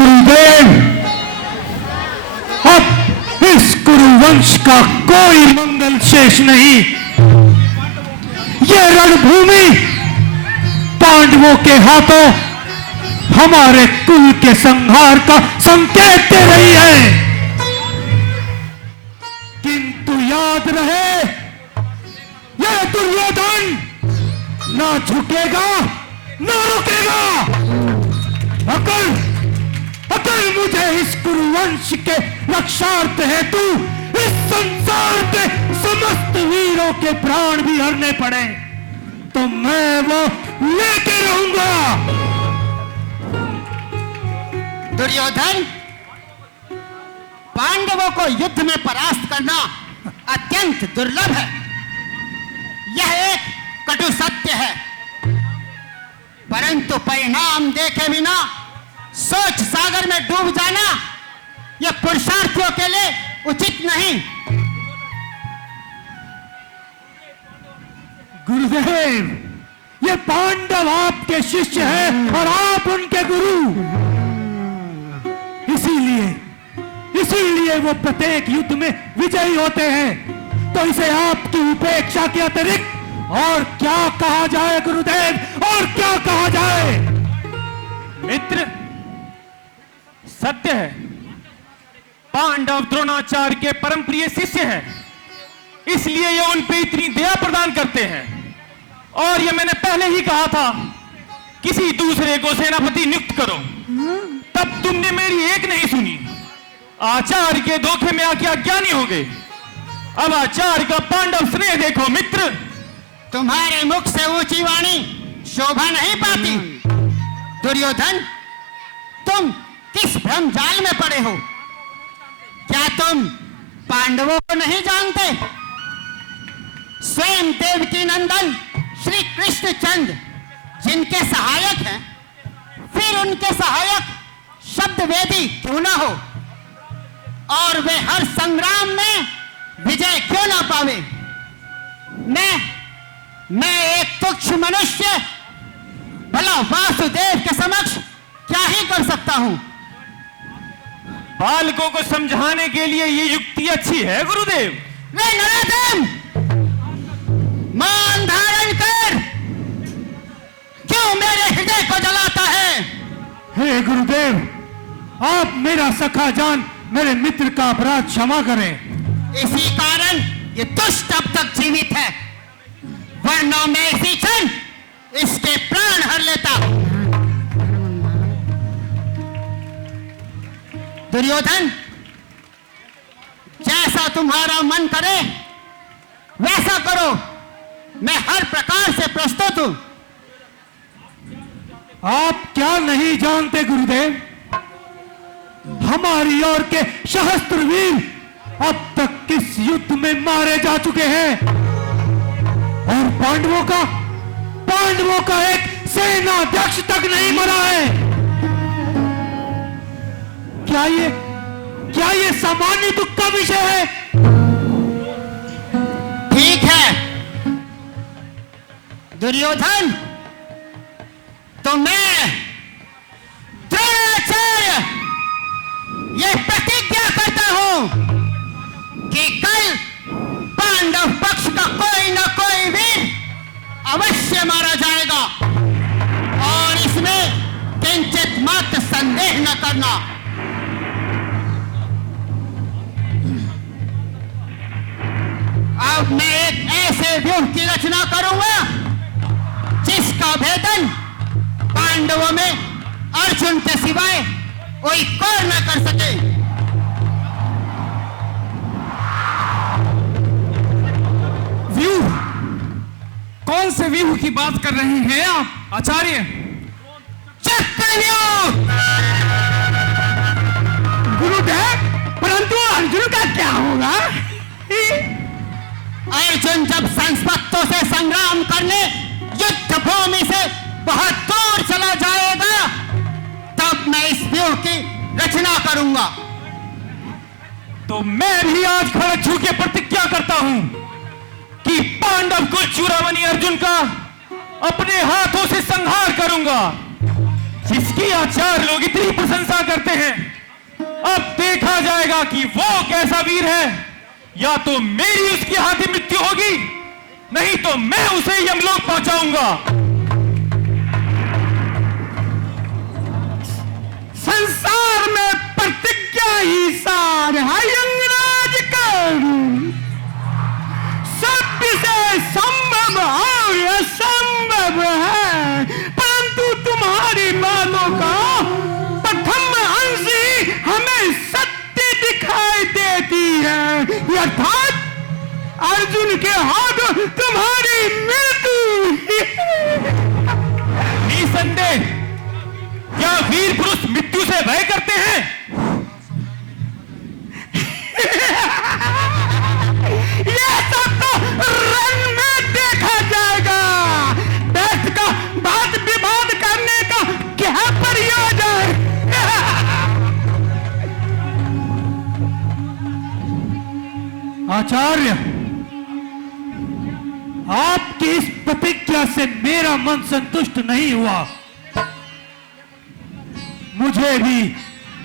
गुरुदेव, अब इस कुरुवंश का कोई मंगल शेष नहीं। ये रणभूमि पांडवों के हाथों हमारे कुल के संहार का संकेत दे रही है। किंतु याद रहे, यह दुर्योधन ना झुकेगा ना रुकेगा। अगर मुझे इस कुरुवंश के रक्षार्थ हेतु इस संसार के समस्त वीरों के प्राण भी हरने पड़े तो मैं वो लेके रहूंगा। दुर्योधन, पांडवों को युद्ध में परास्त करना अत्यंत दुर्लभ है। यह एक कटु सत्य है, परंतु परिणाम देखे बिना सोच सागर में डूब जाना यह पुरुषार्थियों के लिए उचित नहीं। गुरुदेव, ये पांडव आपके शिष्य हैं और आप उनके गुरु। इसीलिए वो प्रत्येक युद्ध में विजयी होते हैं। तो इसे आपकी उपेक्षा के अतिरिक्त और क्या कहा जाए गुरुदेव, और क्या कहा जाए? मित्र, सत्य है, पांडव द्रोणाचार्य के परम प्रिय शिष्य हैं, इसलिए ये उन पे इतनी दया प्रदान करते हैं। और ये मैंने पहले ही कहा था, किसी दूसरे को सेनापति नियुक्त करो, तब तुमने मेरी एक नहीं सुनी। आचार्य के धोखे में आके अज्ञानी हो गए। अब आचार्य का पांडव स्नेह देखो मित्र। तुम्हारे मुख से ऊंची वाणी शोभा नहीं पाती। दुर्योधन, तुम किस भ्रमजाल में पड़े हो? क्या तुम पांडवों को नहीं जानते? स्वयं देवकी नंदन श्री कृष्ण चंद्र जिनके सहायक हैं, फिर उनके सहायक शब्द वेदी क्यों ना हो, और वे हर संग्राम में विजय क्यों ना पावे? मैं एक तुच्छ मनुष्य भला वासुदेव के समक्ष क्या ही कर सकता हूं? बालकों को समझाने के लिए ये युक्ति अच्छी है गुरुदेव। वे नराधम, मान धारण कर, क्यों मेरे हृदय को जलाता है? हे गुरुदेव, आप मेरा सखा जान मेरे मित्र का अपराध क्षमा करें। इसी कारण ये दुष्ट अब तक जीवित है, वरना मैं इसी क्षण इसके प्राण हर लेता। दुर्योधन, जैसा तुम्हारा मन करे वैसा करो, मैं हर प्रकार से प्रस्तुत हूं। आप क्या नहीं जानते गुरुदेव, हमारी ओर के सहस्त्रवीर अब तक किस युद्ध में मारे जा चुके हैं, और पांडवों का एक सेनाध्यक्ष तक नहीं मरा है। क्या ये सामान्य दुख का विषय है? ठीक है दुर्योधन, तो मैं द्रोणाचार्य ये प्रतिज्ञा करता हूं कि कल पांडव पक्ष का कोई न कोई वीर अवश्य मारा जाएगा, और इसमें किंचित मात्र संदेह न करना। अब मैं एक ऐसे व्यूह की रचना करूंगा जिसका भेदन पांडवों में अर्जुन के सिवाय कोई और न कर सके। व्यूह? कौन से व्यूह की बात कर रहे हैं आप आचार्य? चक्रव्यूह। गुरुदेव, परंतु अर्जुन का क्या होगा? अर्जुन जब संस्पत्तों से संग्राम करने युद्ध भूमि से बहुत दूर चला जाएगा, तब मैं इस व्यूह की रचना करूंगा। तो मैं भी आज खड़े छू के प्रतिज्ञा करता हूं कि पांडव कुल चूड़ामणि अर्जुन का अपने हाथों से संहार करूंगा। जिसकी आचार्य लोग इतनी प्रशंसा करते हैं, अब देखा जाएगा कि वो कैसा वीर है। या तो मेरी उसके हाथ ही मृत्यु होगी, नहीं तो मैं उसे यमलोक पहुंचाऊंगा। संसार में प्रतिज्ञा ही सार है यंगराज कर, सब से संभव और असंभव है, परंतु तुम्हारी बातों का प्रथम अंश ही हमें सत्य दिखाई देती है, अर्थात अर्जुन के हाथ तुम्हारी मृत्यु। निसंदेह क्या वीर पुरुष मृत्यु से भय करते हैं? ये सब तो रंग में देखा जाएगा, बैठ का बात विवाद करने का क्या प्रयोजन। आचार्य, आपकी इस प्रतिज्ञा से मेरा मन संतुष्ट नहीं हुआ। मुझे भी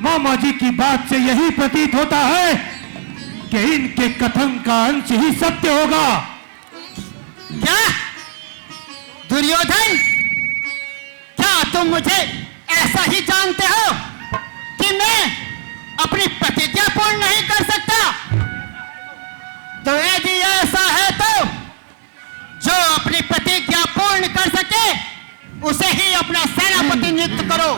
मामा जी की बात से यही प्रतीत होता है कि इनके कथन का अंश ही सत्य होगा। क्या दुर्योधन, क्या तुम मुझे ऐसा ही जानते हो कि मैं अपनी प्रतिज्ञा पूर्ण नहीं कर सकता? तो यदि ऐसा है तो जो अपनी प्रतिज्ञा पूर्ण कर सके उसे ही अपना सेनापति नियुक्त करो।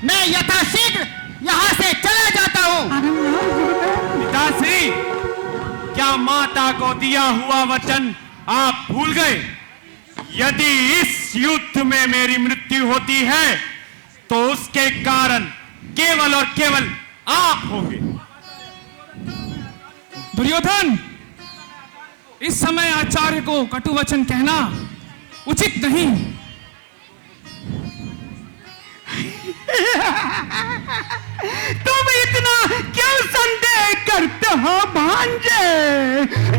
मैं यथाशीघ्र यहां से चला जाता हूं। पिताश्री, क्या माता को दिया हुआ वचन आप भूल गए? यदि इस युद्ध में मेरी मृत्यु होती है तो उसके कारण केवल और केवल आप होंगे। दुर्योधन, इस समय आचार्य को कटु वचन कहना उचित नहीं। तुम इतना क्यों संदेह करते हो भांजे?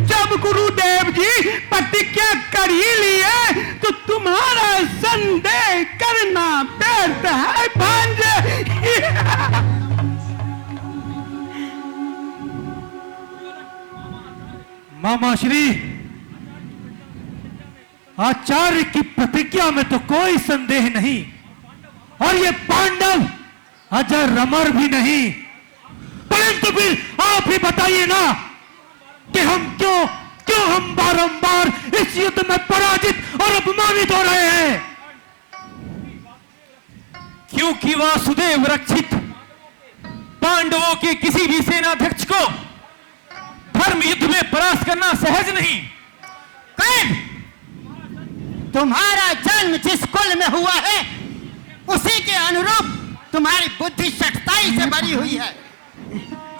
जब गुरुदेव जी प्रतिज्ञा कर ही लिए तो तुम्हारा संदेह करना व्यर्थ है भांजे। मामा श्री, आचार्य की प्रतिज्ञा में तो कोई संदेह नहीं, और ये पांडव अजर अमर भी नहीं, परंतु फिर आप ही बताइए ना कि हम क्यों हम बारंबार इस युद्ध में पराजित और अपमानित हो रहे हैं? क्योंकि वासुदेव रक्षित पांडवों के किसी भी सेनाध्यक्ष को धर्म युद्ध में परास्त करना सहज नहीं। कर्ण, तुम्हारा जन्म जिस कुल में हुआ है उसी के अनुरूप तुम्हारी बुद्धि शक्ताई से भरी हुई है।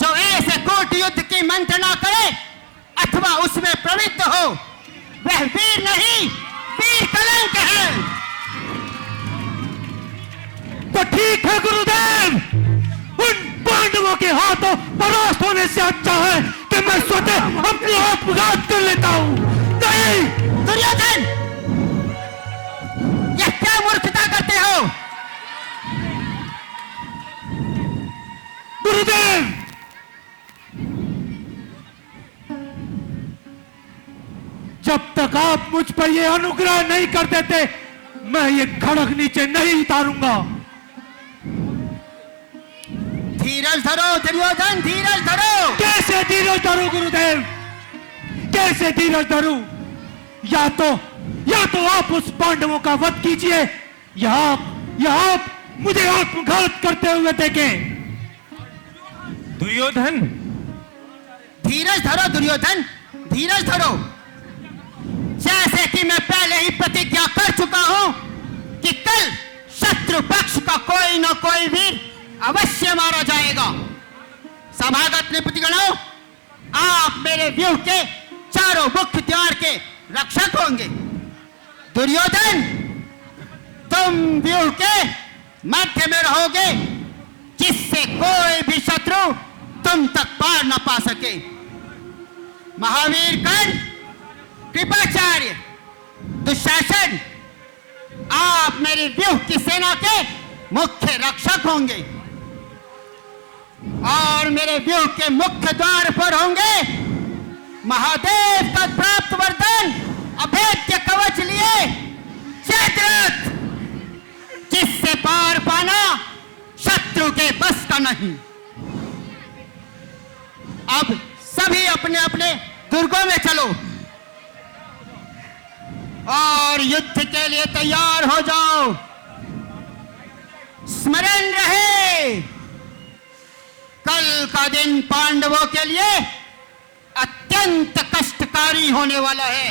जो ऐसे कूट युद्ध की मंत्रणा करे अथवा उसमें प्रवृत्त हो वह वीर नहीं, वीर कलंक है। तो ठीक है गुरुदेव, उन पांडवों के हाथों परास्त होने से अच्छा है कि मैं स्वतः अपने आत्मघात कर लेता हूं। नहीं दुर्योधन, यह क्या मूर्खता करते हो? गुरुदेव, जब तक आप मुझ पर यह अनुग्रह नहीं कर देते मैं ये खड़ग नीचे नहीं उतारूंगा। धीरज धरो दुर्योधन, धीरज धरो। कैसे धीरज धरूं गुरुदेव, कैसे धीरज धरूं? या तो आप उस पांडवों का वध कीजिए या आप मुझे आत्मघात करते हुए देखें। दुर्योधन, धीरज धरो दुर्योधन, धीरज धरो। जैसे कि मैं पहले ही प्रतिज्ञा कर चुका हूं कि कल शत्रु पक्ष का कोई न कोई वीर अवश्य मारा जाएगा। सभागत नृपतिगणों, आप मेरे व्यूह के चारों मुख्य द्वार के रक्षक होंगे। दुर्योधन, तुम व्यूह के मध्य में रहोगे जिससे कोई भी शत्रु तुम तक पार न पा सके। महावीर कर्ण, कृपाचार्य, दुशासन, आप मेरी व्यूह की सेना के मुख्य रक्षक होंगे और मेरे व्यूह के मुख्य द्वार पर होंगे महादेव का प्राप्त वरदान अभेद्य कवच लिए जयद्रथ, जिससे पार पाना शत्रु के बस का नहीं। अब सभी अपने अपने दुर्गों में चलो और युद्ध के लिए तैयार हो जाओ। स्मरण रहे, कल का दिन पांडवों के लिए अत्यंत कष्टकारी होने वाला है,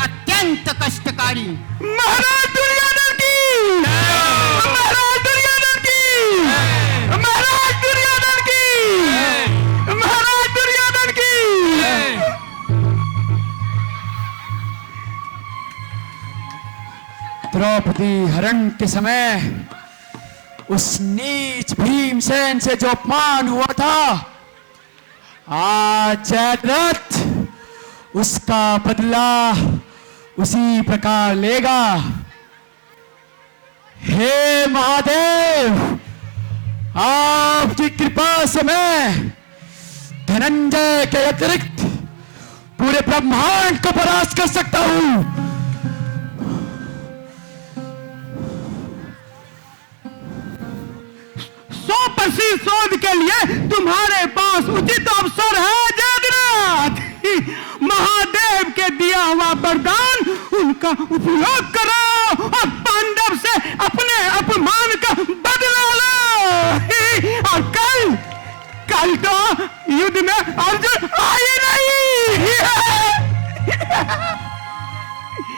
अत्यंत कष्टकारी। महाराज दुर्योधन की, महाराज दुर्योधन की, महाराज दुर्योधन की, महाराज दुर्योधन की। द्रौपदी हरण के समय उस नीच भीमसेन से जो अपमान हुआ था, आज जयद्रथ उसका बदला उसी प्रकार लेगा। हे महादेव, आपकी कृपा से मैं धनंजय के अतिरिक्त पूरे ब्रह्मांड को परास्त कर सकता हूं। 100% शोध के लिए तुम्हारे पास उचित अवसर है जगन्नाथ। महादेव के दिया हुआ वरदान उनका उपयोग करो और पांडव से अपने अपमान का बदला लो। और कल तो युद्ध में अर्जुन आए नहीं।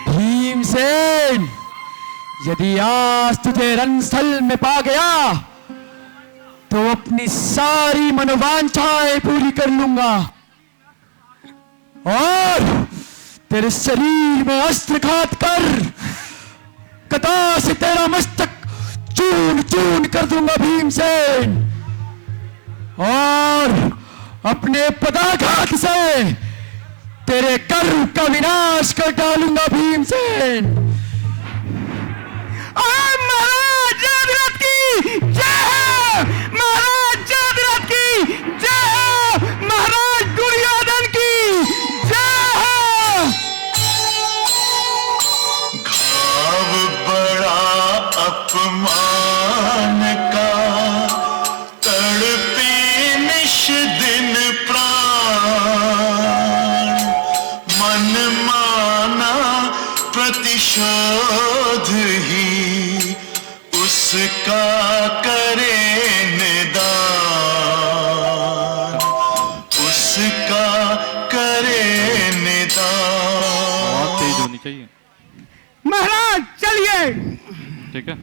भीमसेन, यदि आज तुझे रणस्थल में पा गया तो अपनी सारी मनोवांछाएं पूरी कर लूंगा और तेरे शरीर में अस्त्रघात कर कता से तेरा मस्तक चून चून कर दूंगा भीमसेन, और अपने पदाघात से तेरे कर्म का विनाश कर डालूंगा भीमसेन। महाराज जगन्नाथ की जय हो, महाराज जगन्नाथ की जय हो, महाराज दुर्योधन की जय हो। घाव बड़ा अपमान का, तड़पे निश दिन प्राण, मन माना प्रतिशोध ही उसका करे निदान, उसका करे निदान। बहुत तेज होनी चाहिए। महाराज चलिए। ठीक है।